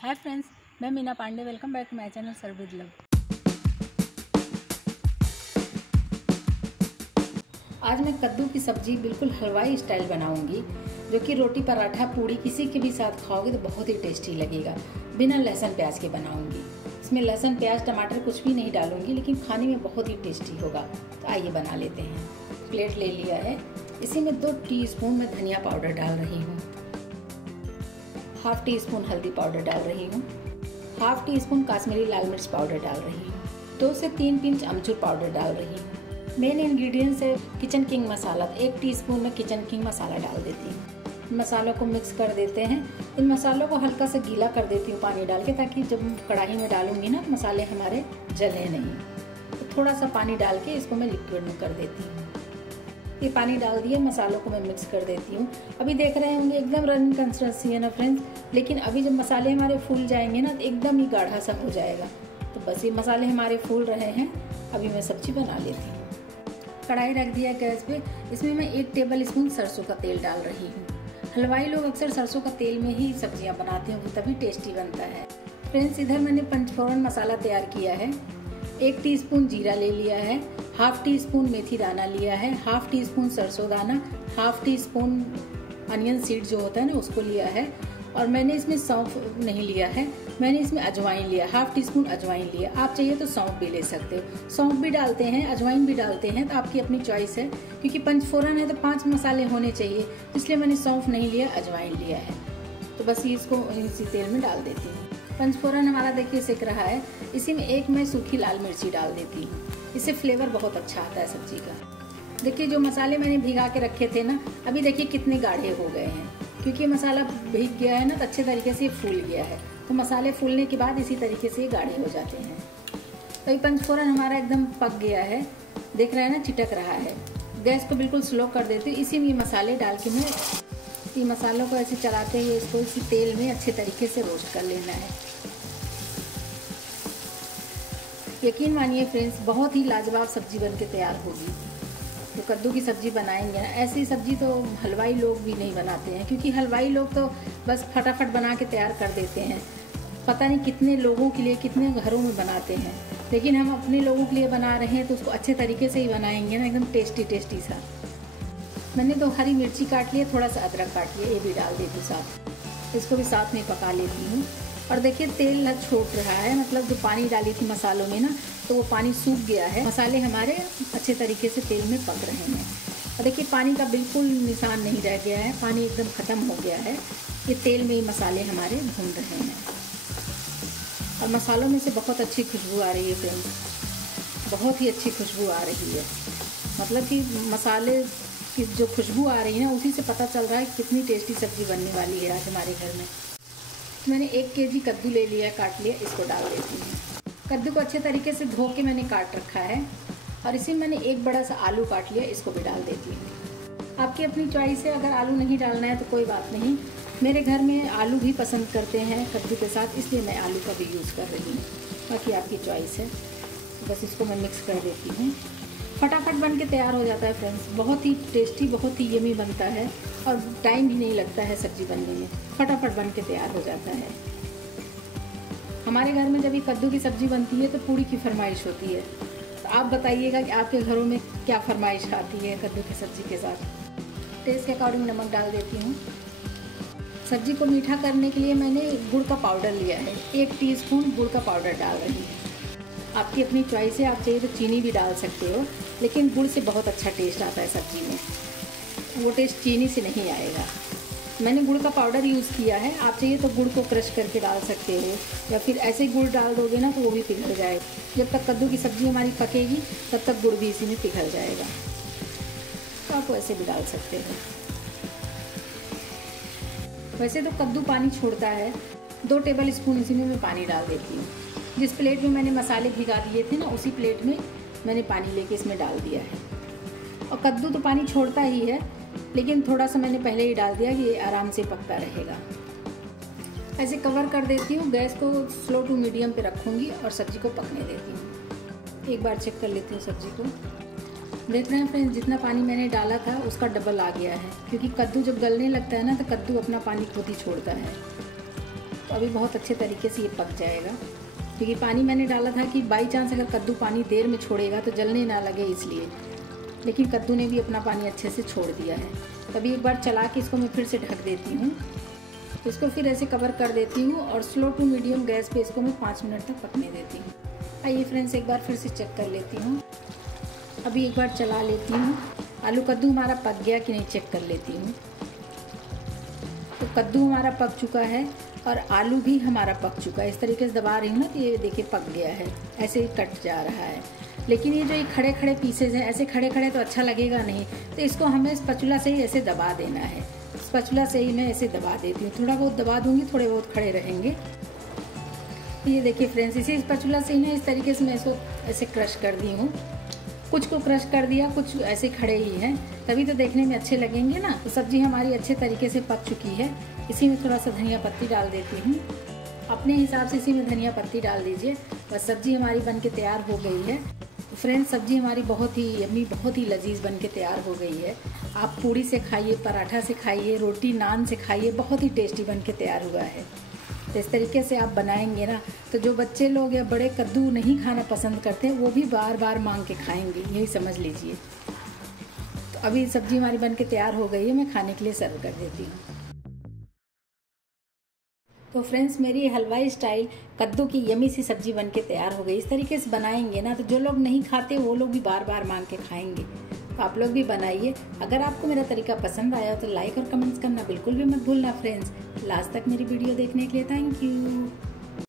हाय friends, मैं Meena Pandey. Welcome back to my channel serve with love. आज मैं कद्दू की सब्जी बिल्कुल हलवाई स्टाइल बनाऊंगी, जो कि रोटी, पराठा, पूड़ी किसी के भी साथ खाओगे तो बहुत ही टेस्टी लगेगा। बिना लहसुन प्याज के बनाऊंगी। इसमें लहसुन प्याज टमाटर कुछ भी नहीं डालूंगी, लेकिन खाने में बहुत ही टेस्टी होगा। तो आइए बना लेते हैं। प्लेट ले लिया है, इसी में 2 टीस्पून मैं धनिया पाउडर डाल रही हूँ, हाफ टी स्पून हल्दी पाउडर डाल रही हूँ, हाफ टी स्पून काश्मीरी लाल मिर्च पाउडर डाल रही हूँ, 2 से 3 पिंच अमचूर पाउडर डाल रही हूँ। मेन इंग्रेडिएंट्स है किचन किंग मसाला। 1 टीस्पून में किचन किंग मसाला डाल देती हूँ। मसालों को मिक्स कर देते हैं। इन मसालों को हल्का सा गीला कर देती हूँ पानी डाल के, ताकि जब कढ़ाई में डालूंगी ना मसाले हमारे जले नहीं। तो थोड़ा सा पानी डाल के इसको मैं लिक्विड में कर देती हूँ। ये पानी डाल दिए, मसालों को मैं मिक्स कर देती हूँ। अभी देख रहे होंगे एकदम रनिंग कंसिस्टेंसी है ना फ्रेंड्स, लेकिन अभी जब मसाले हमारे फूल जाएंगे ना तो एकदम ही गाढ़ा सा हो जाएगा। तो बस ये मसाले हमारे फूल रहे हैं, अभी मैं सब्जी बना लेती हूँ। कढ़ाई रख दिया गैस पे, इसमें मैं 1 टेबल स्पून सरसों का तेल डाल रही हूँ। हलवाई लोग अक्सर सरसों का तेल में ही सब्जियाँ बनाते हैं, वो तभी टेस्टी बनता है। फ्रेंड्स, इधर मैंने पंचफोरन मसाला तैयार किया है। 1 टीस्पून जीरा ले लिया है, हाफ टी स्पून मेथी दाना लिया है, हाफ टी स्पून सरसों दाना, half tea spoon onion seed जो होता है ना उसको लिया है। और मैंने इसमें सौंफ नहीं लिया है, मैंने इसमें अजवाइन लिया, हाफ टी स्पून अजवाइन लिया। आप चाहिए तो सौंफ भी ले सकते हो। सौंफ भी डालते हैं, अजवाइन भी डालते हैं, तो आपकी अपनी चॉइस है। क्योंकि पंचफोरन है तो 5 मसाले होने चाहिए, इसलिए मैंने सौंफ नहीं लिया, अजवाइन लिया है। तो बस इसको इसी तेल में डाल देती हूँ। पंचफोरन हमारा देखिए सिक रहा है, इसी में 1 मैं सूखी लाल मिर्ची डाल देती हूँ। इससे फ्लेवर बहुत अच्छा आता है सब्जी का। देखिए जो मसाले मैंने भिगा के रखे थे ना, अभी देखिए कितने गाढ़े हो गए हैं। क्योंकि मसाला भीग गया है ना तो अच्छे तरीके से ये फूल गया है। तो मसाले फूलने के बाद इसी तरीके से ये गाढ़े हो जाते हैं। तो ये पंचफोरन हमारा एकदम पक गया है, देख रहे हैं ना, चिटक रहा है। गैस को बिल्कुल स्लो कर देती हूँ। इसी में मसाले डाल के मैं ये मसालों को ऐसे चलाते हुए इसको इसी तेल में अच्छे तरीके से रोस्ट कर लेना है। यकीन मानिए फ्रेंड्स, बहुत ही लाजवाब सब्जी बन के तैयार होगी। तो कद्दू की सब्जी बनाएंगे ना, ऐसी सब्जी तो हलवाई लोग भी नहीं बनाते हैं। क्योंकि हलवाई लोग तो बस फटाफट बना के तैयार कर देते हैं। पता नहीं कितने लोगों के लिए, कितने घरों में बनाते हैं। लेकिन हम अपने लोगों के लिए बना रहे हैं तो उसको अच्छे तरीके से ही बनाएंगे ना, एकदम टेस्टी टेस्टी सा। मैंने 2 हरी मिर्ची काट लिया, थोड़ा सा अदरक काट लिया, ये भी डाल देती हूँ साथ। इसको भी साथ में पका लेती हूँ। और देखिए तेल न छोड़ रहा है, मतलब जो पानी डाली थी मसालों में ना, तो वो पानी सूख गया है। मसाले हमारे अच्छे तरीके से तेल में पक रहे हैं। और देखिए पानी का बिल्कुल निशान नहीं रह गया है, पानी एकदम ख़त्म हो गया है। ये तेल में ही मसाले हमारे भून रहे हैं। और मसालों में से बहुत अच्छी खुशबू आ रही है फ्रेंड्स, बहुत ही अच्छी खुशबू आ रही है। मतलब कि मसाले की जो खुशबू आ रही है ना, उसी से पता चल रहा है कि कितनी टेस्टी सब्जी बनने वाली है आज हमारे घर में। मैंने 1 केजी कद्दू ले लिया, काट लिया, इसको डाल देती हूँ। कद्दू को अच्छे तरीके से धो के मैंने काट रखा है। और इसी में मैंने 1 बड़ा सा आलू काट लिया, इसको भी डाल देती हूँ। आपकी अपनी चॉइस है, अगर आलू नहीं डालना है तो कोई बात नहीं। मेरे घर में आलू भी पसंद करते हैं कद्दू के साथ, इसलिए मैं आलू का भी यूज़ कर रही हूँ। बाकी आपकी चॉइस है। बस इसको मैं मिक्स कर देती हूँ। फटाफट बन के तैयार हो जाता है फ्रेंड्स, बहुत ही टेस्टी, बहुत ही यमी बनता है। और टाइम भी नहीं लगता है सब्जी बनने में, फटाफट बन के तैयार हो जाता है। हमारे घर में जब ये कद्दू की सब्ज़ी बनती है तो पूड़ी की फरमाइश होती है। तो आप बताइएगा कि आपके घरों में क्या फरमाइश आती है कद्दू की सब्ज़ी के साथ। टेस्ट के अकॉर्डिंग नमक डाल देती हूँ। सब्जी को मीठा करने के लिए मैंने गुड़ का पाउडर लिया है, 1 टीस्पून गुड़ का पाउडर डाल रही हूँ। आपकी अपनी चॉइस है, आप चाहिए तो चीनी भी डाल सकते हो, लेकिन गुड़ से बहुत अच्छा टेस्ट आता है सब्जी में। वो टेस्ट चीनी से नहीं आएगा। मैंने गुड़ का पाउडर यूज़ किया है, आप चाहिए तो गुड़ को क्रश करके डाल सकते हो, या फिर ऐसे गुड़ डाल दोगे ना तो वो भी पिघल जाएगा। जब तक कद्दू की सब्ज़ी हमारी पकेगी तब तक गुड़ भी इसी में पिघल जाएगा। तो आप वैसे भी डाल सकते हो। वैसे तो कद्दू पानी छोड़ता है। 2 टेबल स्पून इसी में मैं पानी डाल देती हूँ। जिस प्लेट में मैंने मसाले भिगा दिए थे ना, उसी प्लेट में मैंने पानी लेके इसमें डाल दिया है। और कद्दू तो पानी छोड़ता ही है, लेकिन थोड़ा सा मैंने पहले ही डाल दिया कि ये आराम से पकता रहेगा। ऐसे कवर कर देती हूँ, गैस को स्लो टू मीडियम पे रखूँगी और सब्जी को पकने देती हूँ। एक बार चेक कर लेती हूँ सब्जी को। देख रहे हैं फ्रेंड्स, जितना पानी मैंने डाला था उसका डबल आ गया है। क्योंकि कद्दू जब गलने लगता है ना तो कद्दू अपना पानी खुद ही छोड़ता है। तो अभी बहुत अच्छे तरीके से ये पक जाएगा, क्योंकि पानी मैंने डाला था कि बाई चांस अगर कद्दू पानी देर में छोड़ेगा तो जलने ना लगे इसलिए, लेकिन कद्दू ने भी अपना पानी अच्छे से छोड़ दिया है। तभी एक बार चला के इसको मैं फिर से ढक देती हूँ। तो इसको फिर ऐसे कवर कर देती हूँ और स्लो टू मीडियम गैस पे इसको मैं 5 मिनट तक पकने देती हूँ। आइए फ्रेंड्स, एक बार फिर से चेक कर लेती हूँ। अभी एक बार चला लेती हूँ, आलू कद्दू हमारा पक गया कि नहीं चेक कर लेती हूँ। तो कद्दू हमारा पक चुका है और आलू भी हमारा पक चुका है। इस तरीके से दबा रही हूँ ना तो ये देखिए पक गया है, ऐसे ही कट जा रहा है। लेकिन ये जो ये खड़े खड़े पीसेज हैं, ऐसे खड़े खड़े तो अच्छा लगेगा नहीं, तो इसको हमें स्पैचुला से ही ऐसे दबा देना है। स्पैचुला से ही मैं ऐसे दबा देती हूँ, थोड़ा बहुत दबा दूँगी, थोड़े बहुत खड़े रहेंगे। ये देखिए फ्रेंड्स, इसी स्पैचुला से ही ना इस तरीके से मैं इसको ऐसे क्रश कर दी हूँ। कुछ को क्रश कर दिया, कुछ ऐसे खड़े ही हैं, तभी तो देखने में अच्छे लगेंगे ना। तो सब्जी हमारी अच्छे तरीके से पक चुकी है। इसी में थोड़ा सा धनिया पत्ती डाल देती हूँ, अपने हिसाब से इसी में धनिया पत्ती डाल दीजिए। बस सब्जी हमारी बनके तैयार हो गई है। फ्रेंड्स, सब्जी हमारी बहुत ही यम्मी, बहुत ही लजीज बनके तैयार हो गई है। आप पूड़ी से खाइए, पराठा से खाइए, रोटी नान से खाइए, बहुत ही टेस्टी बनके तैयार हुआ है। तो इस तरीके से आप बनाएंगे ना तो जो बच्चे लोग या बड़े कद्दू नहीं खाना पसंद करते वो भी बार बार मांग के खाएंगे, यही समझ लीजिए। तो अभी सब्जी हमारी बनके तैयार हो गई है, मैं खाने के लिए सर्व कर देती हूँ। तो फ्रेंड्स, मेरी हलवाई स्टाइल कद्दू की यमी सी सब्जी बनके तैयार हो गई। इस तरीके से बनाएंगे ना तो जो लोग नहीं खाते वो लोग भी बार बार मांग के खाएंगे। तो आप लोग भी बनाइए। अगर आपको मेरा तरीका पसंद आया तो लाइक और कमेंट्स करना बिल्कुल भी मत भूलना फ्रेंड्स। लास्ट तक मेरी वीडियो देखने के लिए थैंक यू।